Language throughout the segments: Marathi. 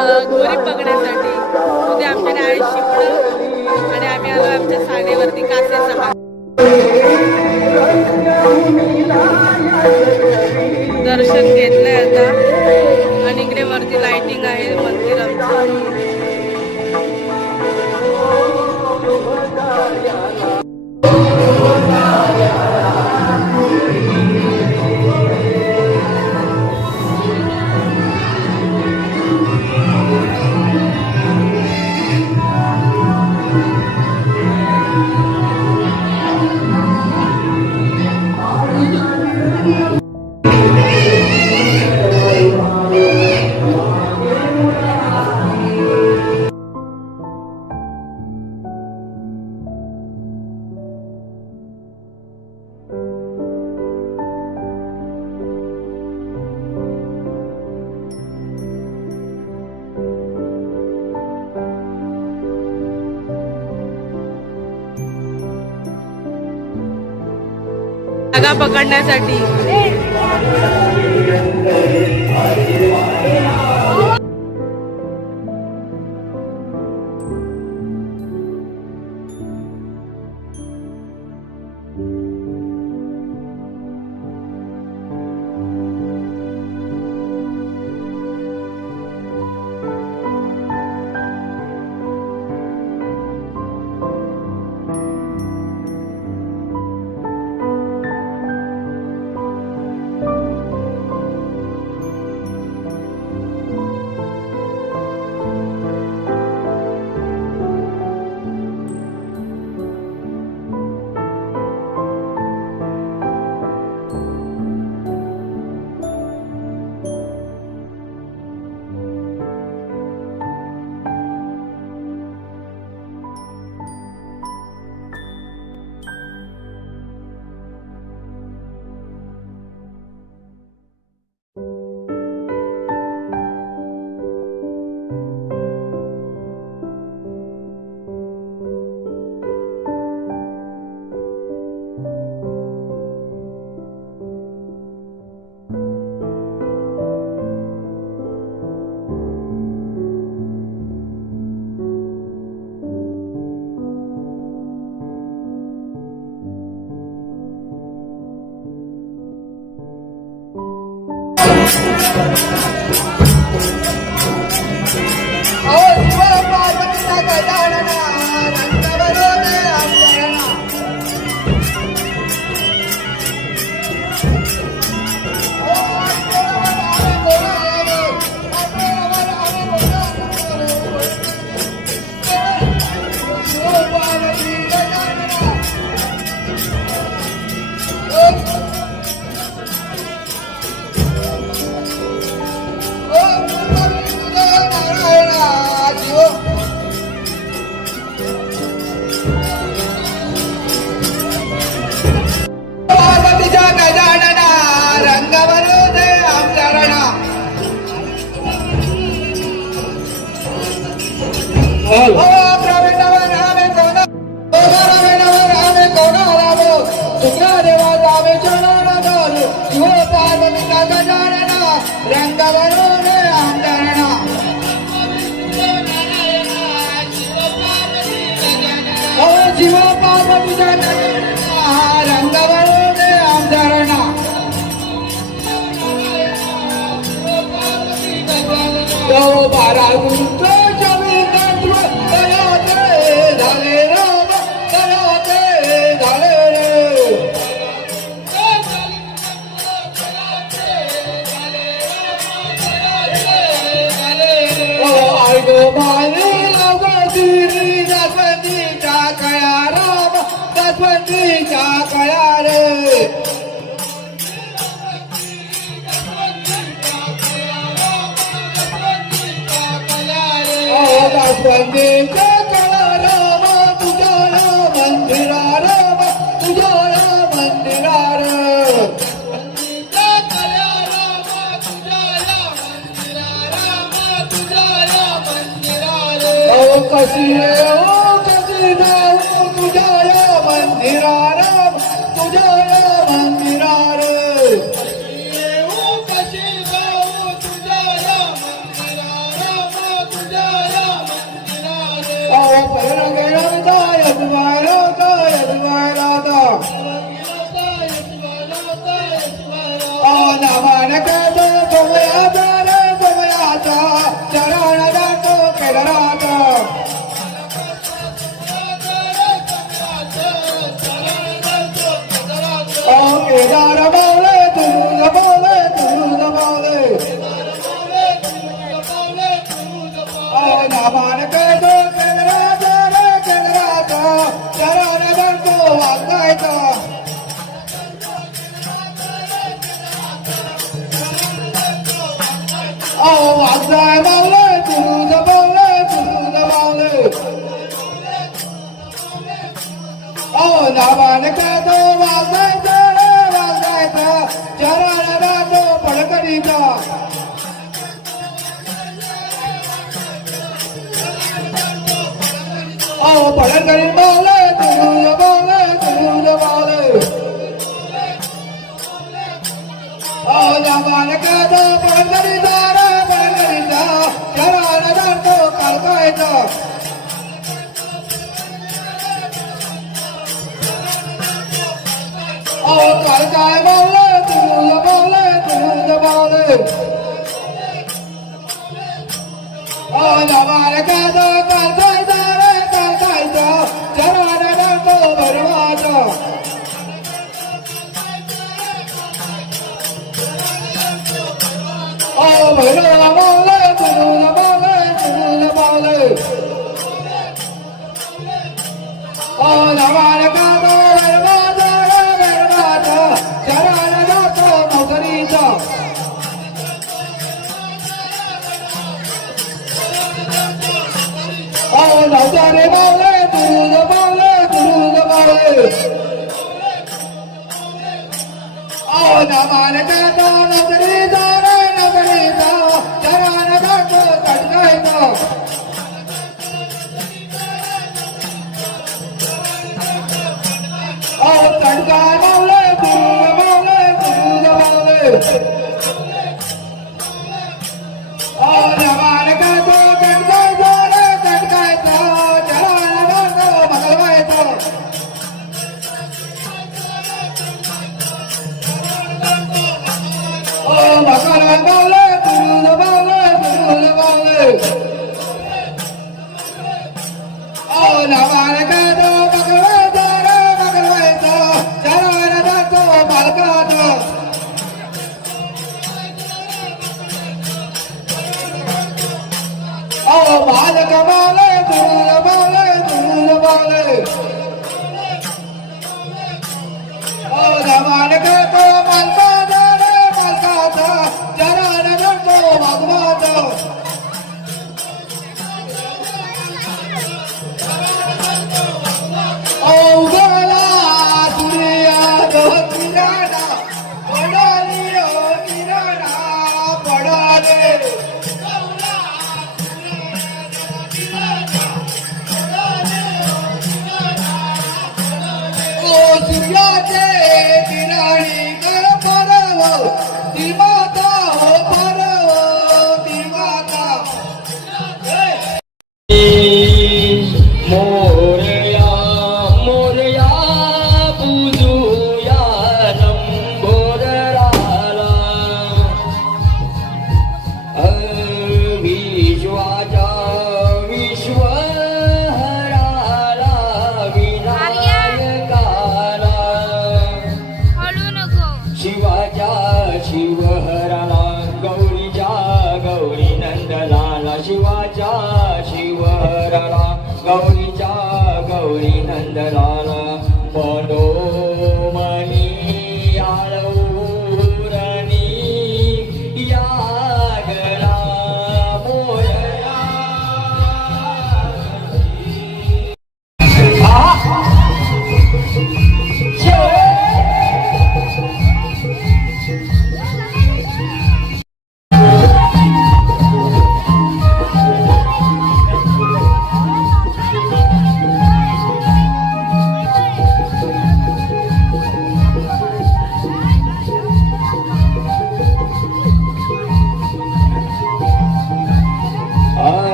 गोरी बघण्यासाठी. ते आमच्याकडे आहे शिपणं आणि आम्ही आलो आमच्या साडीवरती कासेचा हात. दर्शन घेतलंय आता आणि इकडे वरती लाइटिंग आहे मंदिर आमचं. जागा पकडण्यासाठी.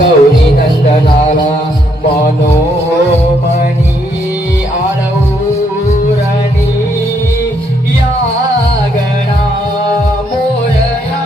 गौरी नंदनाला मनोमणी आळवूरणी या गणा मोरया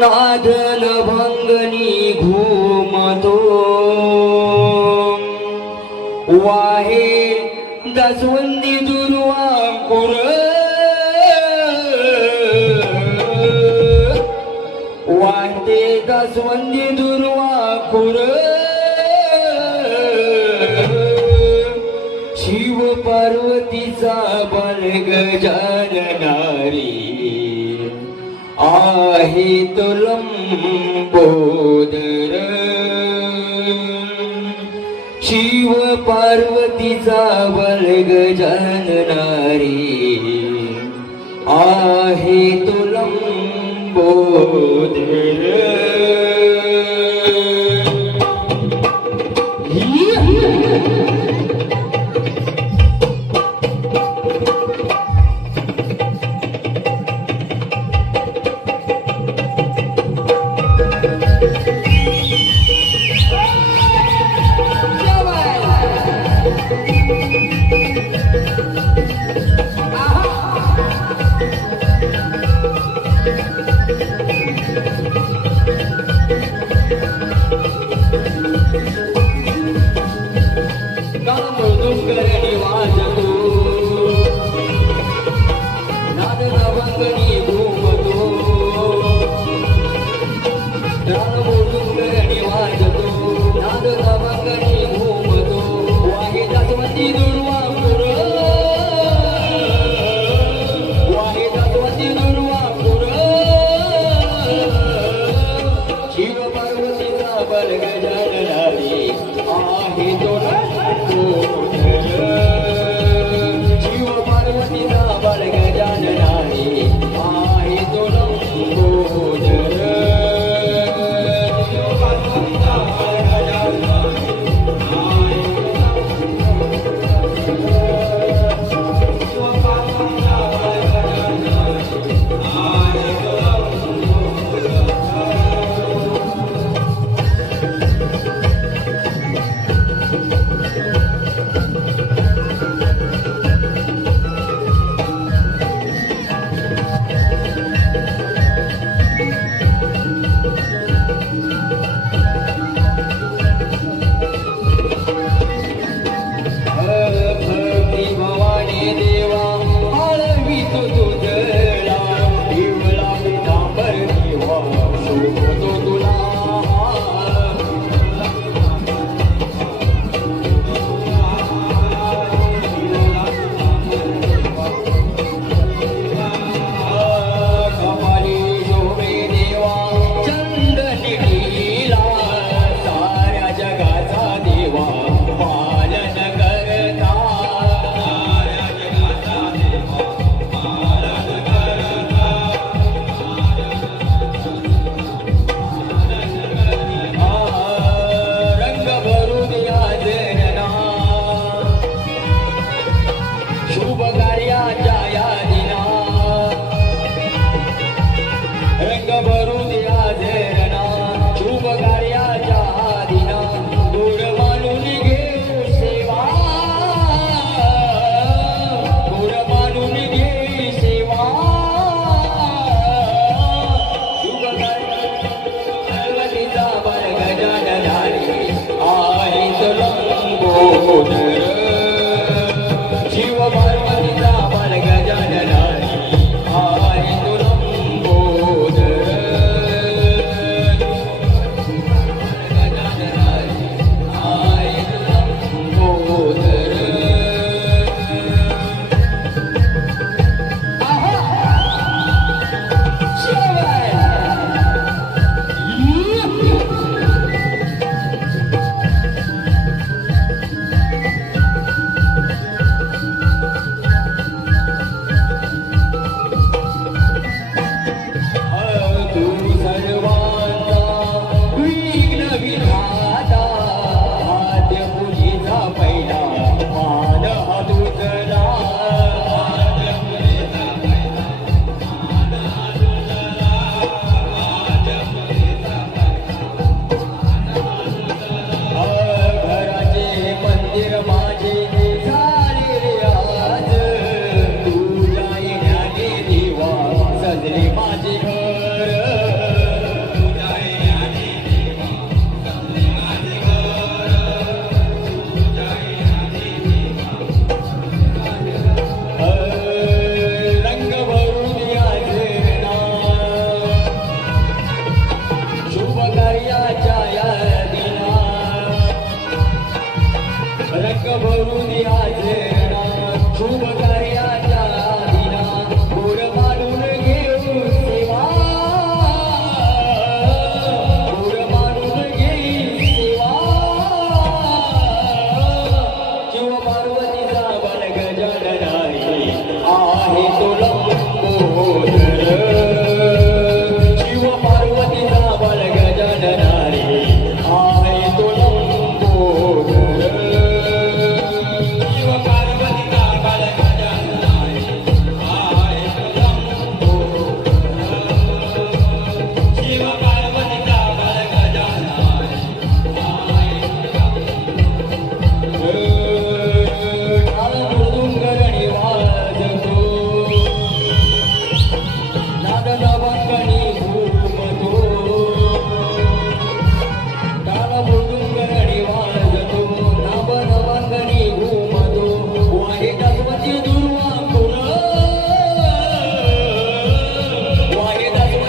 नादन भंगनी घुमतो वाहे दसवंदी दुर्वांकुर वाहे दसवंदी दुर्वांकुर शिव पार्वतीचा बलग जानणारी आहे लंबोदर शिव पार्वतीचा बलग जानणारी आहे लंबोदर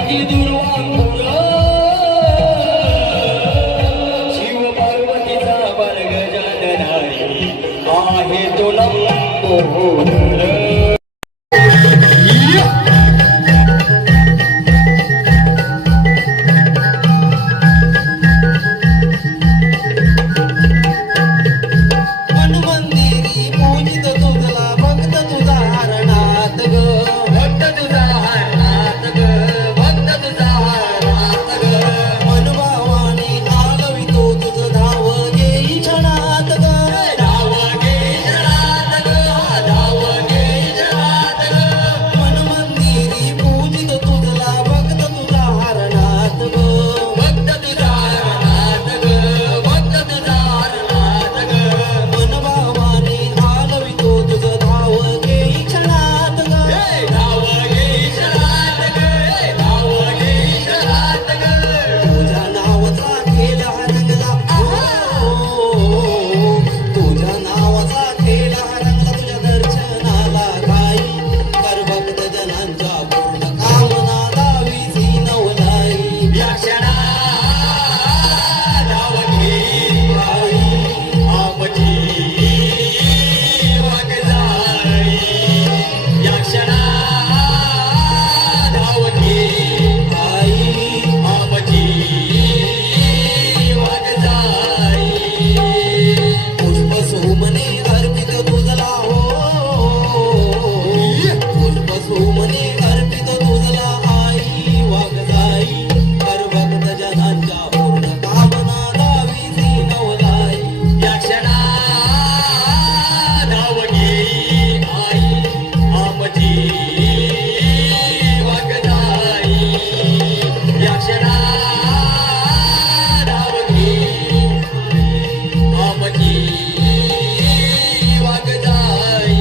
माझी दुर्वांकुर शिव पार्वतीचा वर्ग जननारी आहे तो लंबोदर. मनुमंदिरी पूजित तुझला भक्त तुझा हरणात ग भक्त तुझा हरणात ग भक्त तुझा हरणात ग मनुभावाने आलवितो तुझ धाव घेई क्षणात ग धाव घे जनात ग धाव घे जनात ग मनुमंदिरी पूजित तुझला भक्त तुझा हरणात ग भक्त तुझा हरणात ग भक्त तुझा हरणात ग मनभावाने आलवितो तुझ धाव घेई क्षणात ग धाव घे जनात ग धाव घे जनात ग तुझ्या नावाचा खेळा रंगला तुझ्या नावाचा खेळा रंगला तुझ्या दर्शनाला गाई कर भक्त जनांच्या पूर्ण कामना दावीची नवलाई या क्षणा धाव घे आमची वागजाई या क्षणा धाव घे आमची वागजाई पुष्प सोमने अर्पित तुझला हो पुष्प सोमने अर्पित तुझला आई वागजाई कर भक्त जनांच्या पूर्ण कामना दावीची नवलाई या क्षणा धाव घे आई आमची वागजाई या क्षणा धाव घे आमची वागजाई.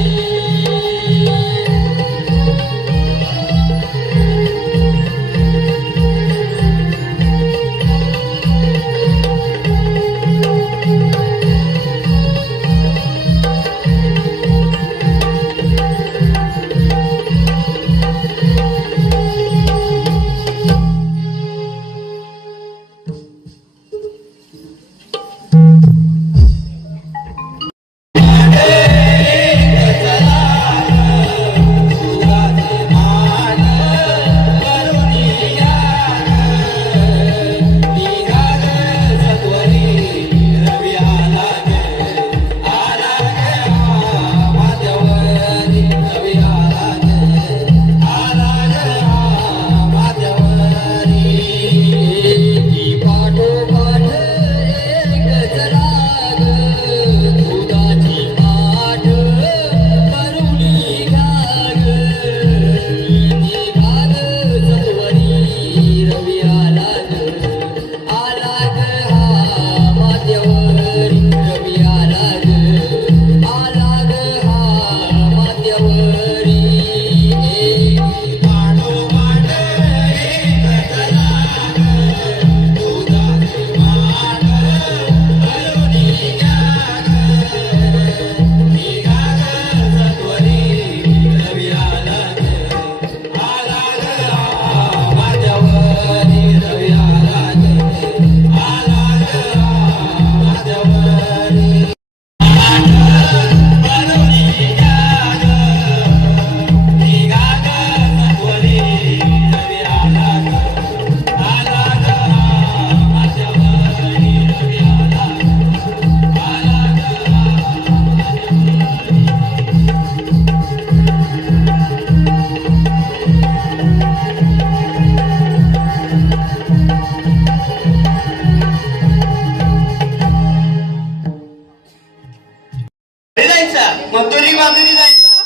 मथुरी माधुरी जायचं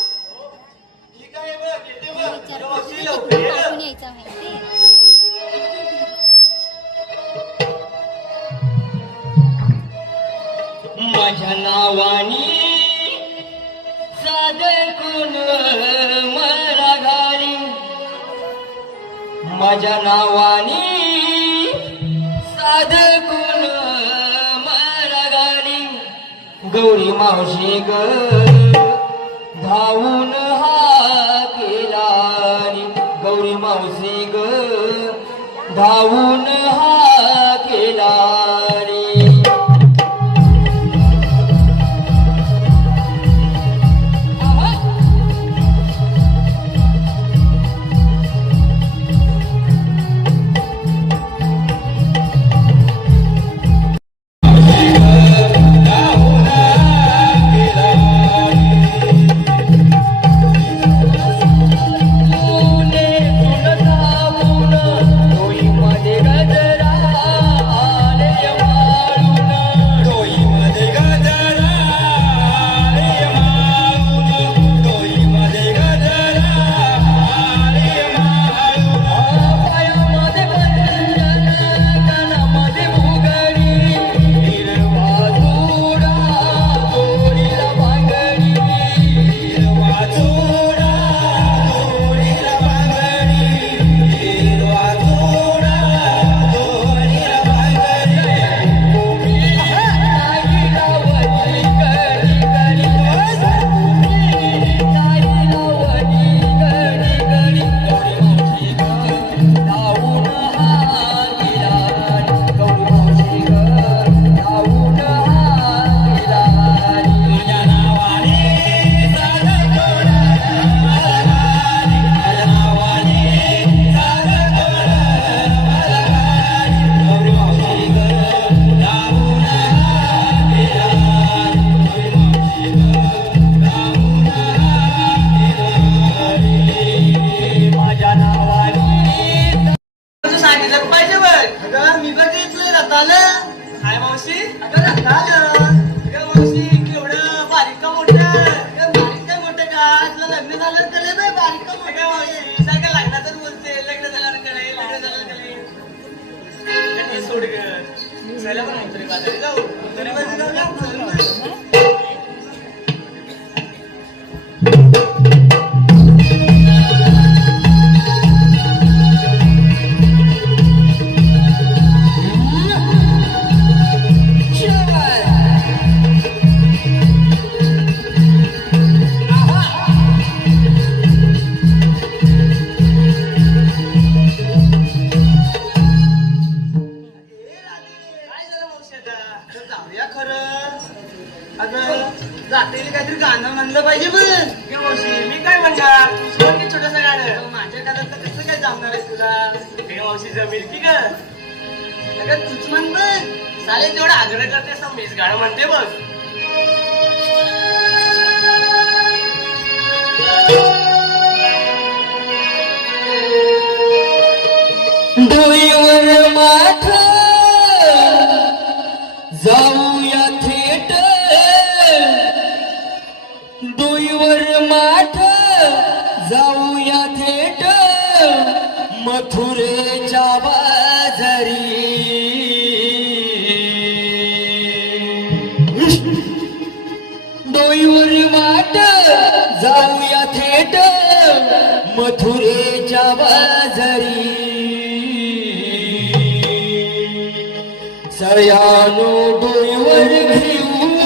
ठीक आहे बघ येते बघ पाठवून यायचा माहिती माझ्या नावानी साधकून मला घाली माझ्या नावानी साधकून मला घाली गौरी मावशी ग धावून हा केला गौरी मावशी ग धावून हा केला रे. काहीतरी गाणं म्हणलं पाहिजे बरं. मी काय म्हणणार तू की छोटस गाणं माझ्या कानात कसं काय जमणार आहे तुला. मावशी जमेल की ग अगं तूच म्हण बघ. चालेल जेवढा आग्रह करते असं मीच गाणं म्हणते बघ. डोईवर माथ जाऊया थेट, डोईवर माठ जाऊया थेट मथुरेच्या बाजारी. डोईवर माठ जाऊया थेट मथुरेच्या बाजारी. सयानो डोईवर घेऊन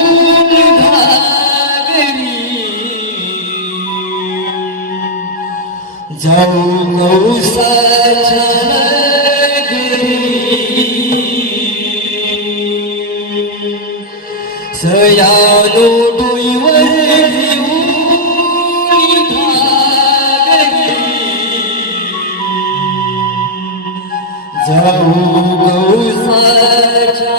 घागरी जाऊ नवसाच्या नगरी. सयानो डोईवर घेऊन घागरी जाऊ नवसाच्या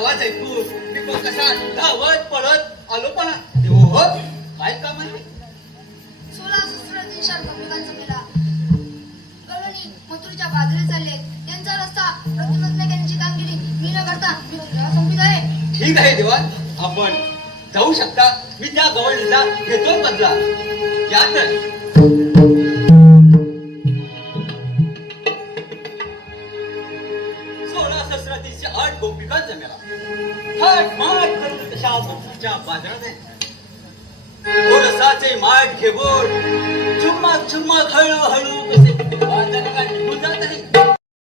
आवाज ऐकून मी पण कसा धावत पळत आलो पण हो काय काम आहे 16 सत्र दिवसात भूमिकांचा मेळा कळणी मथुरच्या बाजूला चालले त्यांचा रस्ता प्रतिमंत्र्य यांची कामगिरी मी न करता मी तुझ्याला संपित आहे. ठीक आहे देवा आपण जाऊ शकता मी त्या गवळणीला घेतो बदला या तर 16 सहस्रातीची 8 गोपिका जमेला थाट माट करून तशा मथुरच्या बाजारात आहे रसाचे माठ घेऊन चुम्माक चुम्माक हळूहळू कसे बाजारात निघून जात आहे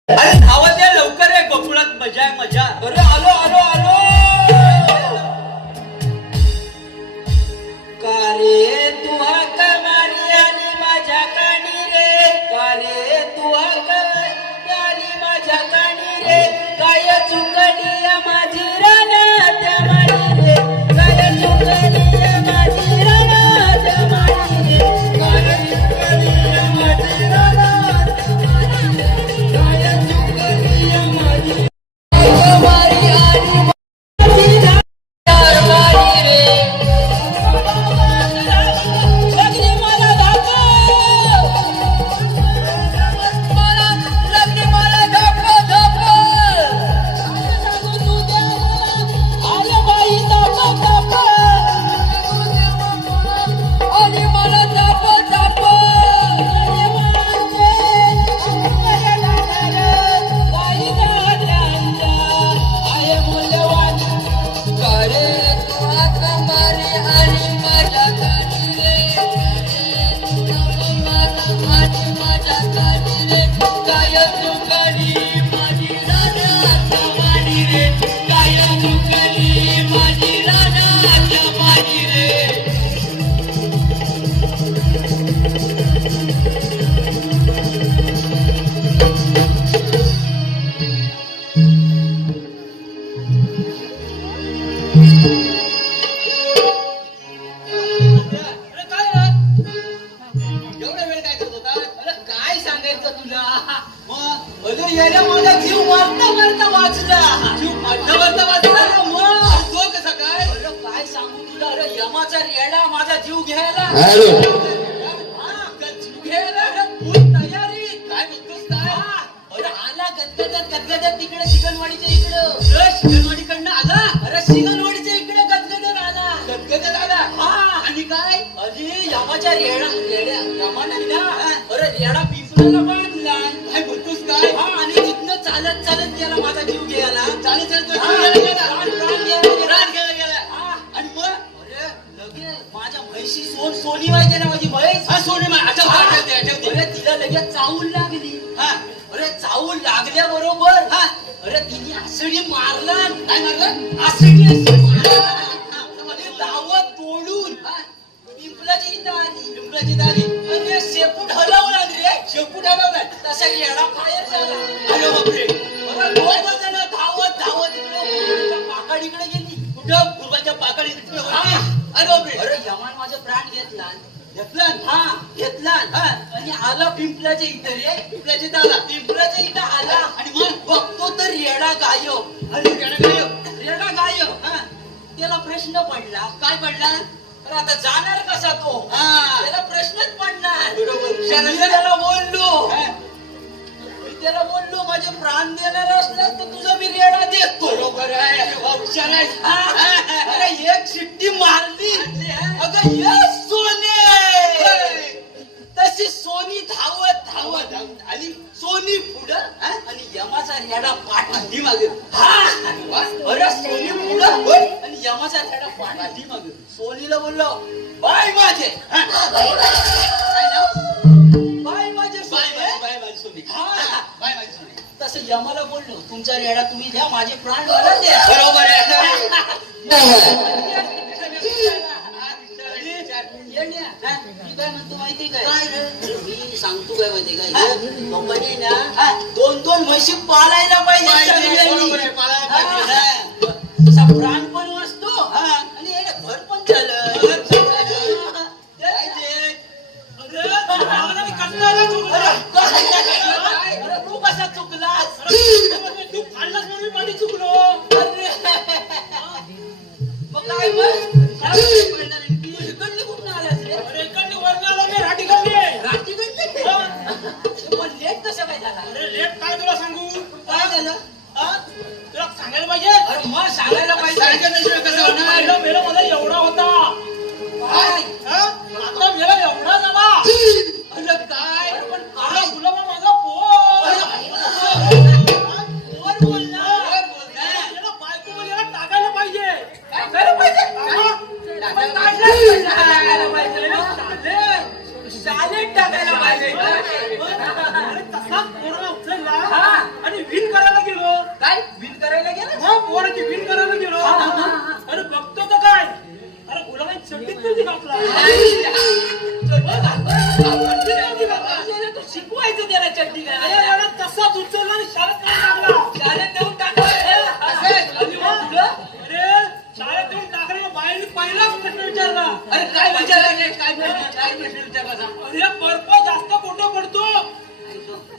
अरे धावत या लवकर आहे गोकुळात मजा आहे मजा अरे आलो आलो आलो कारे तुहा कमानी आणि माझ्या कानी रे कारे तुहा कमानी आणि माझ्या कानी रे काय चुकली या माझी राणा त्या माडी रे काय चुकली या माझी राणा त्या माडी रे काय चुकली या माझी राणा काय चुकली या माझी कमानी आणि माझी दरबारी रे माझा जीव घ्यायला जीव घ्यायला तयारी काय बोलतोस काय अरे आला गदगदत तिकडे शिगलवाडीच्या इकडं शिगलवाडीकडनं आला अरे शिगलवाडीच्या इकडे गदगदत आला हा आणि काय अरे यमाच्या रेड्या यमा नाही ना अरे रेडा पिंपळाला बांधला काय बोलतोस काय हा आणि तिथनं चालत चालत गेला माझा जीव घ्यायला चालत रान गेला आणि मग माझ्या म्हैशी सोनी माहिती ना माझी म्हैस हा सोनी अरे तिला लगेच चावून लागली हा अरे चावून लागल्या बरोबर हा अरे तिने आसडी मारला काय मारलं आसडी दावत तोडून पिंपलाची इथं आली अरे शेपूट हलवला रे शेपूट हलवला तसा येडा फायर झाला अरे बापरे दोघ जण धावत इकडे पाकडीकडे गेली कुठं गुरुबाच्या पाकडीकडे अरे बापरे अरे यमान माझा प्राण घेतला आणि आला पिंपलाच्या इथं रे पिंपलाच्या इथं आला आणि मग बघतो तर रेडा गायब रेडा गायब त्याला प्रश्न पडला काय पडला तर आता जाणार कसा तो त्याला प्रश्नच पडणार त्याला बोललो माझे प्राण देणार असल्यास तर तुझा मी रेडा देतो बरोबर आहे अरे एक शिट्टी मारली अगं यस सोने तशी सोनी धावत आली सोनी पुढं आणि यमाचा रेडा पाठी मागे अरे सोनी पुढं आणि यमाचा रेडा पाठी मागे सोनीला बोललो बाय माझे बाय माझे सोनी बाय माझी सोनी तसं यमाला बोललो तुमचा रेडा तुम्ही द्या माझे प्राण मला द्या बरोबर मी काय म्हणतो माहिती काय मी सांगतो काय माहिती काय लोकांनी ना 2-2 म्हशी पालायला पाहिजे प्राण पण वाचतो आणि घर पण झालं तू कसा चुकलास तू खाल्लास म्हणून मी चुकलो अरे टाकायला पाहिजे. अरे तसाच पोराला उचलला हा. आणि विन करायला गेलो. काय विन करायला गेलं? हा पोराची विन करायला गेलो. अरे बघतो तर काय, अरे गुलाबाई चड्डीत तुझी घातला. तू शिकवायचं त्याला चड्डी अरे घालायला. याला तसाच उचलला आणि शाळेत नेऊन टाकला. शाळेत देऊन टाकायचं असं. आणि मग पुढं? अरे शाळेत नेऊन टाकलेला बाईने पहिलाच प्रश्न विचारला. अरे काय विचारलं नाही? काय प्रश्न विचारला सांग? अरे बर्फ जास्त मोठं पडतो.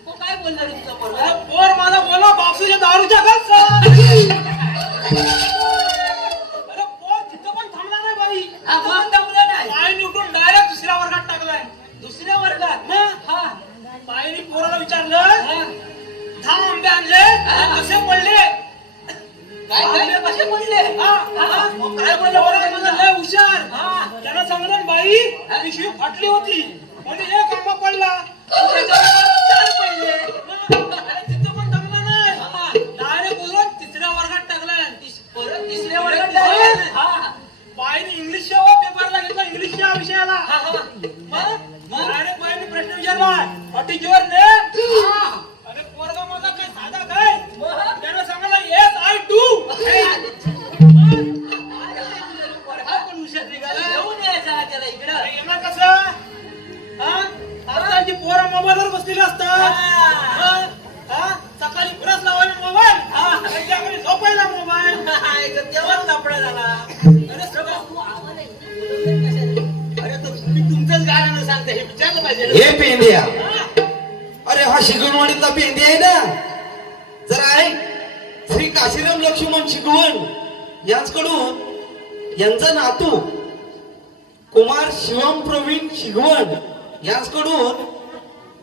तो काय बोलला रे तुझा पोरगा? अरे पोर मला बोला बापसूच्या दारूच्या घात. अरे पोर तिथं पण थांबला नाही बाई. हा, मग दमलं नाही. बाईने उठून डायरेक्ट दुसऱ्या वर्गात टाकलाय. दुसऱ्या वर्गात मग हा बाईने पोराला विचारलं, हा. 10 आंबे आणले कसे पडले. काय काय कसे पडले? हा, हा. मग काय बोलला पोरा, माझा लय हुशार. हा. त्याला सांगलं बाई पिशवी फाटली होती म्हणजे एक आंबा पडला. त्याच्यावर 4 पडले. अरे तिथं पण जमलं नाही. हा. डायरेक्ट बोलून तिसऱ्या वर्गात टाकलाय. परत तिसऱ्या वर्गात टाकलं. हा बाईने इंग्लिश पेपरला घेतला, इंग्लिशच्या विषयाला. हा, हा. मग डायरेक्ट बाईने प्रश्न विचारला, व्हॉट इज युअर नेम. हा. अरे पोरगा माझा काय साधा काय. मग? त्यानं सांगितलं येस आय डू. पोरगा पण हुशार निघाला. घेऊन यायचा त्याला इकडं. येणार कसं. हा आजकालची पोरं मोबाईलवर बसलेली असतात. हा. हा सकाळी ब्रश लावायला मोबाईल, हा. संध्याकाळी झोपायला मोबाईल. तेव्हाच लफडा झाला. अरे सगळं अरे तो तुम्ही तुमचंच गाणं सांगता हे विचारलं पाहिजे ना. हे पेंद्या, अरे हा शिगणवाडीतला पेंद्या आहे ना, जरा आहे श्री काशीराम लक्ष्मण शिगवण यांच्याकडून यांचा नातू कुमार शिवम प्रवीण शिगवण यांच्याकडून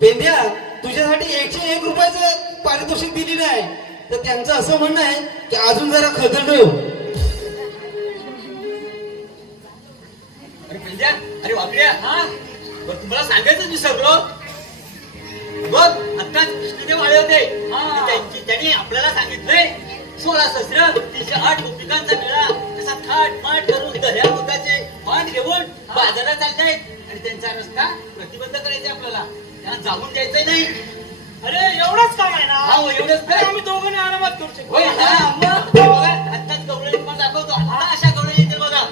पेंद्या तुझ्यासाठी 101 रुपयाचं पारितोषिक दिली नाही, तर त्यांचं असं म्हणणं आहे की अजून जरा खदडव. अरे पंजा, अरे बापरे. हा बरं तुम्हाला सांगायचं विसरलो. बघ आता कृष्णदेव आले होते. त्यांनी आपल्याला सांगितलंय 16 सहस्र 308 गोपिकांचा मेळा तसा थाट माट करून दह्या मुखाचे मान घेऊन बाजारात चालतायत आणि त्यांचा रस्ता प्रतिबंध करायचा आपल्याला. त्यांना जाऊन द्यायचंय नाही. अरे एवढंच काम आहे ना. हा हो, एवढंच अरे काय. आम्ही दोघांनी आरामात करू शकतो. होय, हा, मग हे बघा आत्ताच गवळणी पण दाखवतो. आता अशा गवळणी येतील बघा.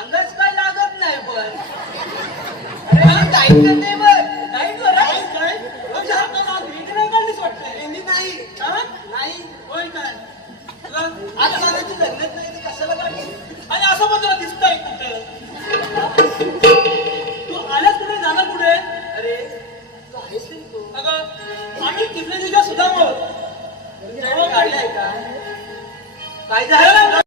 अंगच काय लागत नाही पण. अरे टाईट करते बघ. टाईट वर आहे. नाही. होय काय. आज मागायची लग्नच नाही तर कशाला पाहिजे. आणि असं पण तुला दिसतंय कुठं. तू आल्यास कुठे, जाणार कुठे. अरे तू आहेस तरी तू. अगं आम्ही तिथल्या तिथं सुद्धा गाडी आहे का? काय झालं?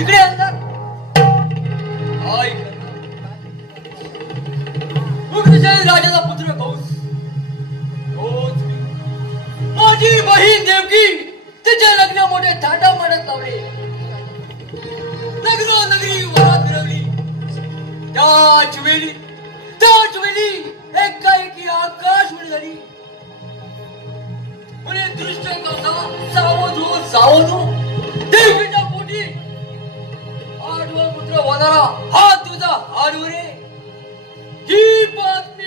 तिकडे आणणार राजाचा पुत्र कौस माझी बहीण देवकी तिचे लग्न मोठे थाटा माडत लावले लग्न नगरी वरात फिरवली त्याच वेळी एकाएकी आकाशवाणी झाली म्हणे दृष्ट कसा सावध हो देवीच्या पोटी आठवा पुत्र होणारा हा तुझा हाडवरे ही बातमी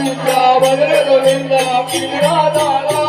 गोविंदा भद्र गोविंदा पिरा दारा